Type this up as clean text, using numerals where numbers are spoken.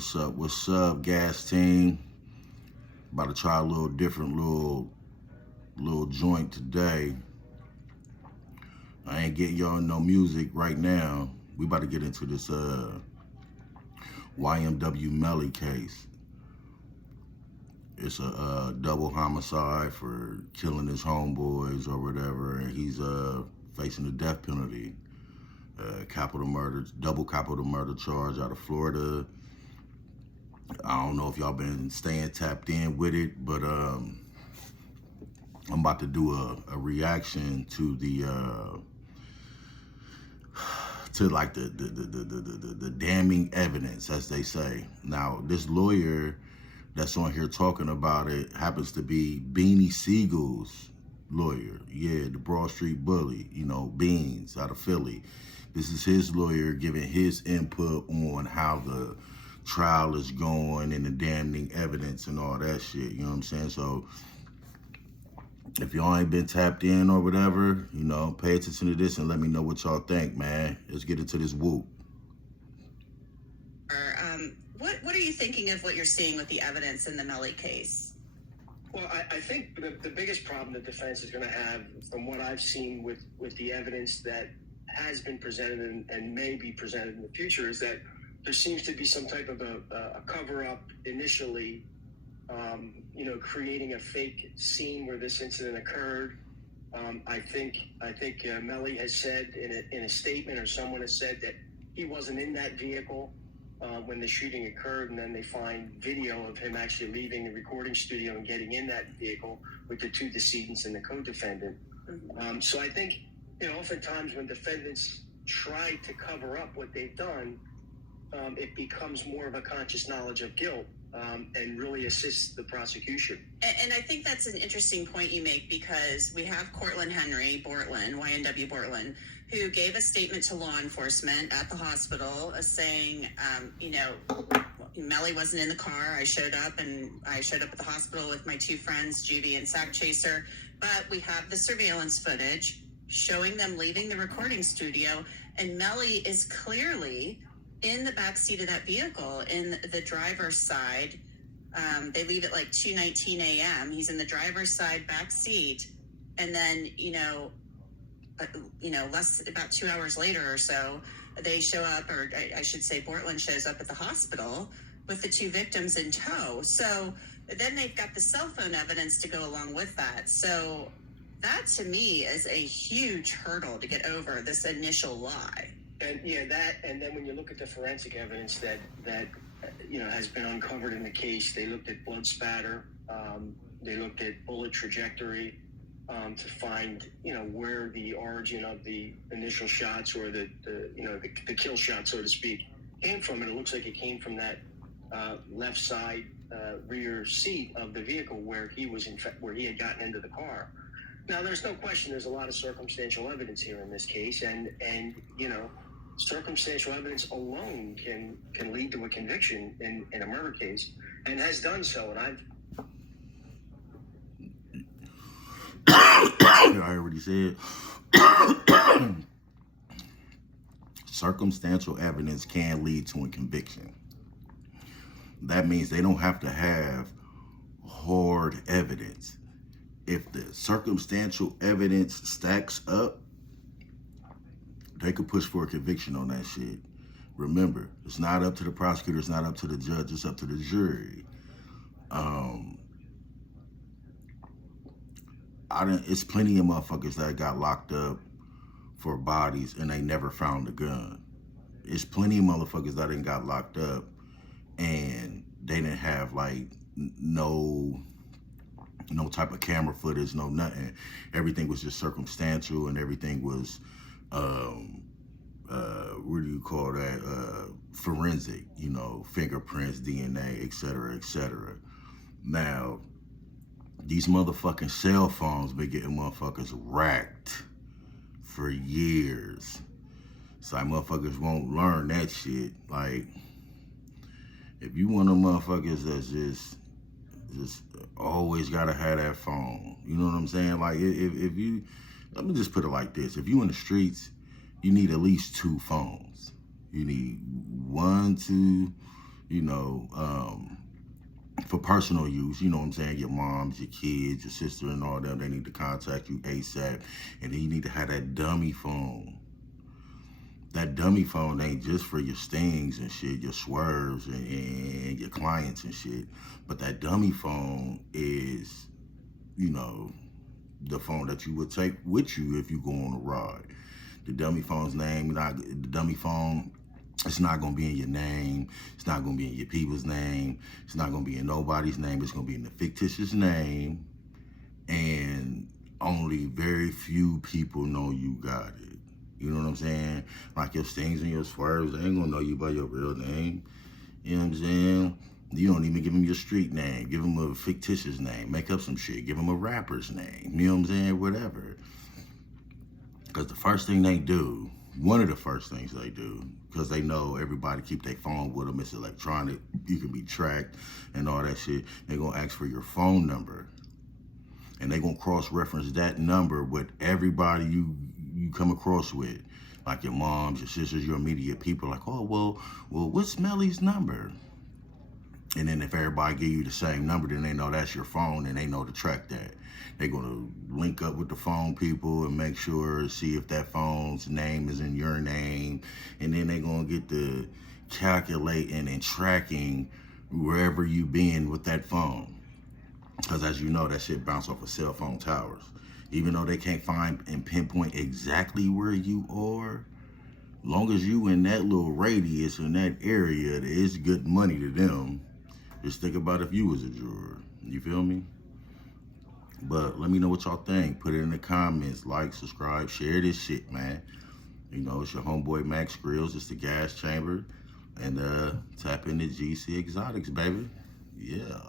What's up, gas team? About to try a little different little joint today. I ain't getting y'all no music right now. We about to get into this YMW Melly case. It's a double homicide for killing his homeboys or whatever, and he's facing the death penalty. Double capital murder charge out of Florida. I don't know if y'all been staying tapped in with it, but I'm about to do a reaction to the damning evidence, as they say. Now, this lawyer that's on here talking about it happens to be Beanie Siegel's lawyer. Yeah, the Broad Street Bully, Beans out of Philly. This is his lawyer giving his input on how the trial is going and the damning evidence and all that shit, you know what I'm saying? So if y'all ain't been tapped in or whatever, pay attention to this and let me know what y'all think, man. Let's get into this whoop. What are you thinking of what you're seeing with the evidence in the Melly case? Well, I think the biggest problem the defense is going to have, from what I've seen with the evidence that has been presented and may be presented in the future, is that there seems to be some type of a cover-up initially, creating a fake scene where this incident occurred. I think Melly has said in a statement, or someone has said, that he wasn't in that vehicle when the shooting occurred, and then they find video of him actually leaving the recording studio and getting in that vehicle with the two decedents and the co-defendant. So I think, oftentimes when defendants try to cover up what they've done, it becomes more of a conscious knowledge of guilt, and really assists the prosecution. And I think that's an interesting point you make, because we have Cortland Henry Bortland, YNW Bortland, who gave a statement to law enforcement at the hospital saying, Melly wasn't in the car. I showed up at the hospital with my two friends, Juvie and Sack Chaser. But we have the surveillance footage showing them leaving the recording studio, and Melly is clearly in the back seat of that vehicle, in the driver's side. They leave at like 2:19 a.m. He's in the driver's side back seat, and then about 2 hours later or so, they show up, or I should say, Bortland shows up at the hospital with the two victims in tow. So then they've got the cell phone evidence to go along with that. So that to me is a huge hurdle to get over, this initial lie. And that, and then when you look at the forensic evidence that has been uncovered in the case, they looked at blood spatter, they looked at bullet trajectory, to find where the origin of the initial shots, or the kill shot, so to speak, came from. And it looks like it came from that left side rear seat of the vehicle where he had gotten into the car. Now, there's no question there's a lot of circumstantial evidence here in this case, and circumstantial evidence alone can lead to a conviction in a murder case, and has done so. And I already said circumstantial evidence can lead to a conviction. That means they don't have to have hard evidence. If the circumstantial evidence stacks up, they could push for a conviction on that shit. Remember, it's not up to the prosecutor, it's not up to the judge, it's up to the jury. It's plenty of motherfuckers that got locked up for bodies and they never found the gun. It's plenty of motherfuckers that didn't got locked up and they didn't have no type of camera footage, no nothing. Everything was just circumstantial, and everything was what do you call that? Forensic, fingerprints, DNA, etc., etc. Now, these motherfucking cell phones been getting motherfuckers racked for years. So motherfuckers won't learn that shit. Like, if you one of them motherfuckers that's just always gotta have that phone, you know what I'm saying? Like, if you, let me just put it like this: if you in the streets, you need at least two phones. You need one to you know, for personal use, you know what I'm saying? Your moms, your kids, your sister and all them, they need to contact you ASAP. And then you need to have that dummy phone. That dummy phone ain't just for your stings and shit, your swerves and your clients and shit. But that dummy phone is, you know, the phone that you would take with you if you go on a ride. The dummy phone's name, the dummy phone, it's not gonna be in your name. It's not gonna be in your people's name. It's not gonna be in nobody's name. It's gonna be in the fictitious name, and only very few people know you got it. You know what I'm saying? Like your stings and your swerves, they ain't gonna know you by your real name. You know what I'm saying? You don't even give them your street name. Give them a fictitious name. Make up some shit. Give them a rapper's name. You know what I'm saying? Whatever. Because the first thing they do, one of the first things they do, because they know everybody keep their phone with them, it's electronic, you can be tracked and all that shit, they're going to ask for your phone number. And they're going to cross-reference that number with everybody you come across with. Like your moms, your sisters, your immediate people. Like, oh, well, what's Melly's number? And then if everybody give you the same number, then they know that's your phone and they know to track that. They're going to link up with the phone people and make sure, see if that phone's name is in your name. And then they're going to get to calculating and tracking wherever you been with that phone. Because as you know, that shit bounce off of cell phone towers. Even though they can't find and pinpoint exactly where you are, long as you in that little radius, in that area, it's good money to them. Just think about if you was a juror. You feel me? But let me know what y'all think. Put it in the comments. Like, subscribe, share this shit, man. You know, it's your homeboy Max Grills. It's the Gas Chamber. And tap into GC Exotics, baby. Yeah.